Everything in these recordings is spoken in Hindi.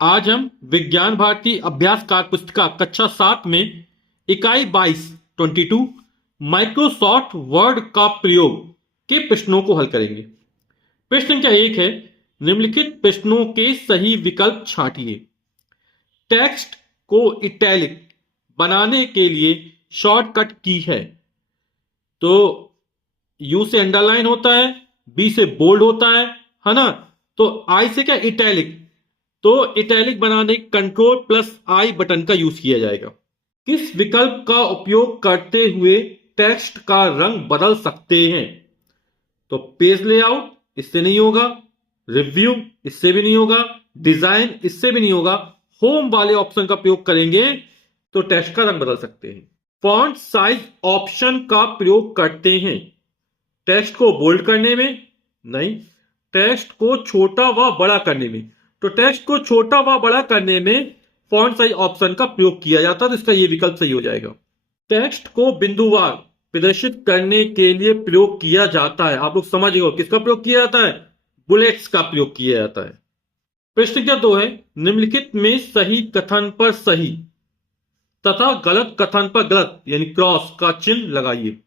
आज हम विज्ञान भारती अभ्यास कार्य पुस्तिका कक्षा 7 में इकाई 22 माइक्रोसॉफ्ट वर्ड का प्रयोग के प्रश्नों को हल करेंगे। प्रश्न संख्या 1 है, निम्नलिखित प्रश्नों के सही विकल्प छांटिए। टेक्स्ट को इटैलिक बनाने के लिए शॉर्टकट की है। तो यू से अंडरलाइन होता है, बी से बोल्ड होता है ना। तो आई से क्या, इटैलिक। तो इटैलिक बनाने कंट्रोल प्लस आई बटन का यूज किया जाएगा। किस विकल्प का उपयोग करते हुए टेक्स्ट का रंग बदल सकते हैं? तो पेज लेआउट, इससे नहीं होगा। रिव्यू, इससे भी नहीं होगा। डिजाइन, इससे भी नहीं होगा। होम वाले ऑप्शन का प्रयोग करेंगे तो टेक्स्ट का रंग बदल सकते हैं। फॉन्ट साइज ऑप्शन का प्रयोग करते हैं टेक्स्ट को बोल्ड करने में? नहीं। टेक्स्ट को छोटा व बड़ा करने में? तो टेक्स्ट को छोटा व बड़ा करने में फॉन्ट साइज ऑप्शन का प्रयोग किया जाता है, तो इसका यह विकल्प सही हो जाएगा। टेक्स्ट को बिंदुवार प्रदर्शित करने के लिए प्रयोग किया जाता है। आप लोग समझ गए, किसका प्रयोग किया जाता है? बुलेट्स का प्रयोग किया जाता है। प्रश्न संख्या 2 है, निम्नलिखित में सही कथन पर सही तथा गलत कथन पर गलत यानी क्रॉस का चिन्ह लगाइए।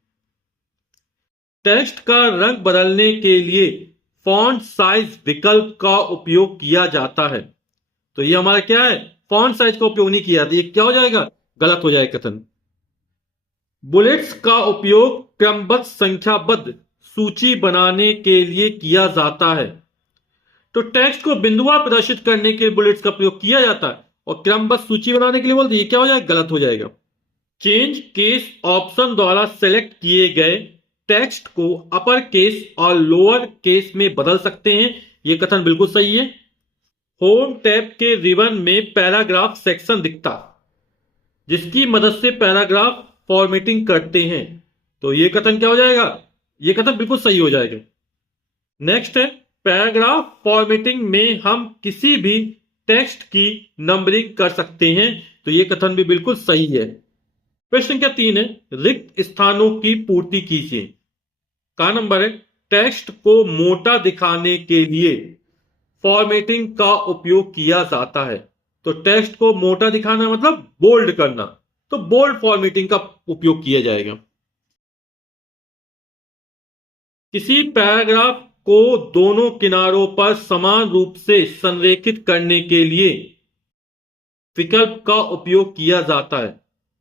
टेक्स्ट का रंग बदलने के लिए फॉन्ट साइज विकल्प का उपयोग किया जाता है। तो ये हमारा क्या है? फॉन्ट साइज का उपयोग नहीं किया, तो ये क्या हो जाएगा? गलत हो जाएगा कथन। बुलेट्स का उपयोग क्रमबद्ध संख्याबद्ध सूची बनाने के लिए किया जाता है। तो टेक्स्ट को बिंदुवार प्रदर्शित करने के लिए बुलेट्स का प्रयोग किया जाता है और क्रमबद्ध सूची बनाने के लिए बोलते, ये क्या हो जाएगा? गलत हो जाएगा। चेंज केस ऑप्शन द्वारा सेलेक्ट किए गए टेक्स्ट को अपर केस और लोअर केस में बदल सकते हैं। यह कथन बिल्कुल सही है। होम टैब के रिबन में पैराग्राफ सेक्शन दिखता, जिसकी मदद से पैराग्राफ फॉर्मेटिंग करते हैं। तो यह कथन क्या हो जाएगा? यह कथन बिल्कुल सही हो जाएगा। नेक्स्ट है, पैराग्राफ फॉर्मेटिंग में हम किसी भी टेक्स्ट की नंबरिंग कर सकते हैं। तो यह कथन भी बिल्कुल सही है। प्रश्न संख्या 3 है, रिक्त स्थानों की पूर्ति कीजिए। का नंबर है, टेक्स्ट को मोटा दिखाने के लिए फॉर्मेटिंग का उपयोग किया जाता है। तो टेक्स्ट को मोटा दिखाना मतलब बोल्ड करना, तो बोल्ड फॉर्मेटिंग का उपयोग किया जाएगा। किसी पैराग्राफ को दोनों किनारों पर समान रूप से संरेखित करने के लिए विकल्प का उपयोग किया जाता है।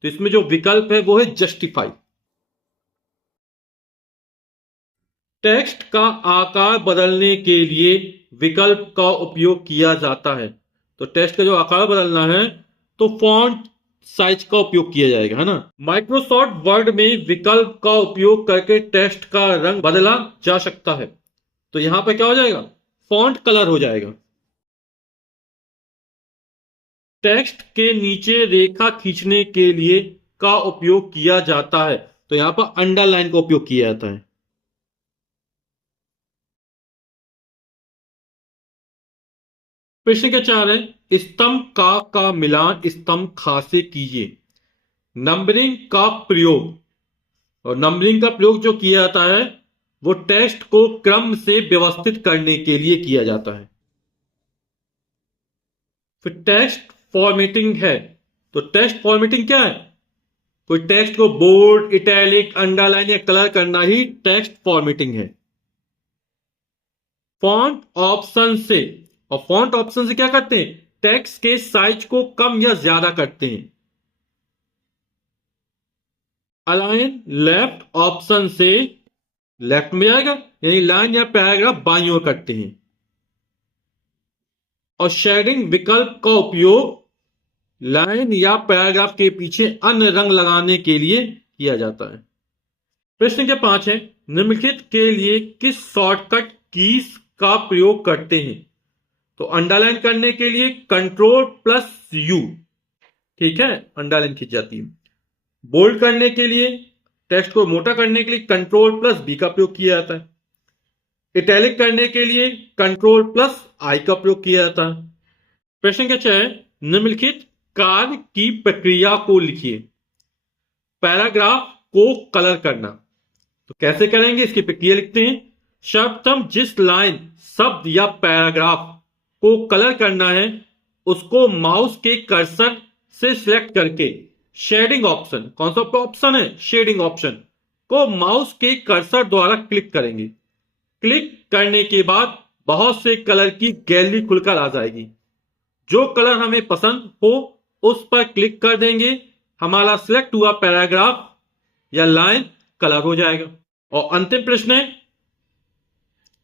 तो इसमें जो विकल्प है वो है जस्टिफाई। टेक्स्ट का आकार बदलने के लिए विकल्प का उपयोग किया जाता है। तो टेक्स्ट का जो आकार बदलना है तो फॉन्ट साइज का उपयोग किया जाएगा, है ना। माइक्रोसॉफ्ट वर्ड में विकल्प का उपयोग करके टेक्स्ट का रंग बदला जा सकता है। तो यहां पर क्या हो जाएगा? फॉन्ट कलर हो जाएगा। टेक्स्ट के नीचे रेखा खींचने के लिए का उपयोग किया जाता है। तो यहां पर अंडरलाइन का उपयोग किया जाता है। प्रश्न के 4 है, स्तंभ का मिलान स्तंभ खा से कीजिए। नंबरिंग का प्रयोग, और नंबरिंग का प्रयोग जो किया जाता है वो टेक्स्ट को क्रम से व्यवस्थित करने के लिए किया जाता है। फिर टेक्स्ट फॉर्मेटिंग है। तो टेक्स्ट फॉर्मेटिंग क्या है? कोई टेक्स्ट को बोल्ड, इटैलिक, अंडरलाइन या कलर करना ही टेक्स्ट फॉर्मेटिंग है। फॉन्ट ऑप्शन से, और फॉन्ट ऑप्शन से क्या करते हैं? टेक्स्ट के साइज को कम या ज्यादा करते हैं। अलाइन लेफ्ट ऑप्शन से लेफ्ट में जाएगा, यानी लाइन या पैराग्राफ बाईं ओर करते हैं। और शेडिंग विकल्प का उपयोग लाइन या पैराग्राफ के पीछे अन्य रंग लगाने के लिए किया जाता है। प्रश्न के 5 है, निम्नलिखित के लिए किस शॉर्टकट कीज का प्रयोग करते हैं? तो अंडरलाइन करने के लिए कंट्रोल प्लस यू, ठीक है, अंडरलाइन खींच जाती है। बोल्ड करने के लिए, टेक्स्ट को मोटा करने के लिए कंट्रोल प्लस बी का प्रयोग किया जाता है। इटैलिक करने के लिए कंट्रोल प्लस आई का प्रयोग किया जाता है। प्रश्न क्या 6 है, निम्नलिखित कार्य की प्रक्रिया को लिखिए। पैराग्राफ को कलर करना। तो कैसे करेंगे, इसकी प्रक्रिया लिखते हैं। सर्वप्रथम जिस लाइन, शब्द या पैराग्राफ को कलर करना है उसको माउस के कर्सर से सिलेक्ट करके शेडिंग ऑप्शन, कौन सा ऑप्शन है, शेडिंग ऑप्शन को माउस के कर्सर द्वारा क्लिक करेंगे। क्लिक करने के बाद बहुत से कलर की गैलरी खुलकर आ जाएगी। जो कलर हमें पसंद हो उस पर क्लिक कर देंगे, हमारा सिलेक्ट हुआ पैराग्राफ या लाइन कलर हो जाएगा। और अंतिम प्रश्न है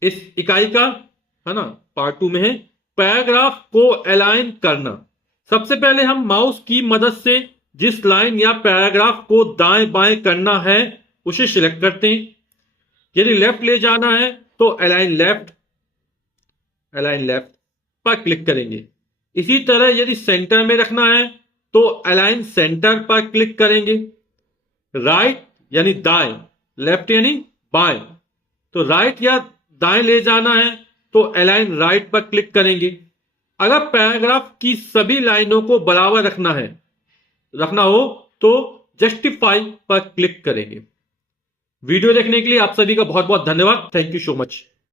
इस इकाई का, है ना, पार्ट 2 में है, पैराग्राफ को अलाइन करना। सबसे पहले हम माउस की मदद से जिस लाइन या पैराग्राफ को दाएं बाएं करना है उसे सिलेक्ट करते हैं। यदि लेफ्ट ले जाना है तो अलाइन लेफ्ट पर क्लिक करेंगे। इसी तरह यदि सेंटर में रखना है तो अलाइन सेंटर पर क्लिक करेंगे। राइट यानी दाएं, लेफ्ट यानी बाएं, तो राइट या दाएं ले जाना है तो अलाइन राइट पर क्लिक करेंगे। अगर पैराग्राफ की सभी लाइनों को बराबर रखना हो तो जस्टिफाई पर क्लिक करेंगे। वीडियो देखने के लिए आप सभी का बहुत बहुत धन्यवाद। Thank you so much.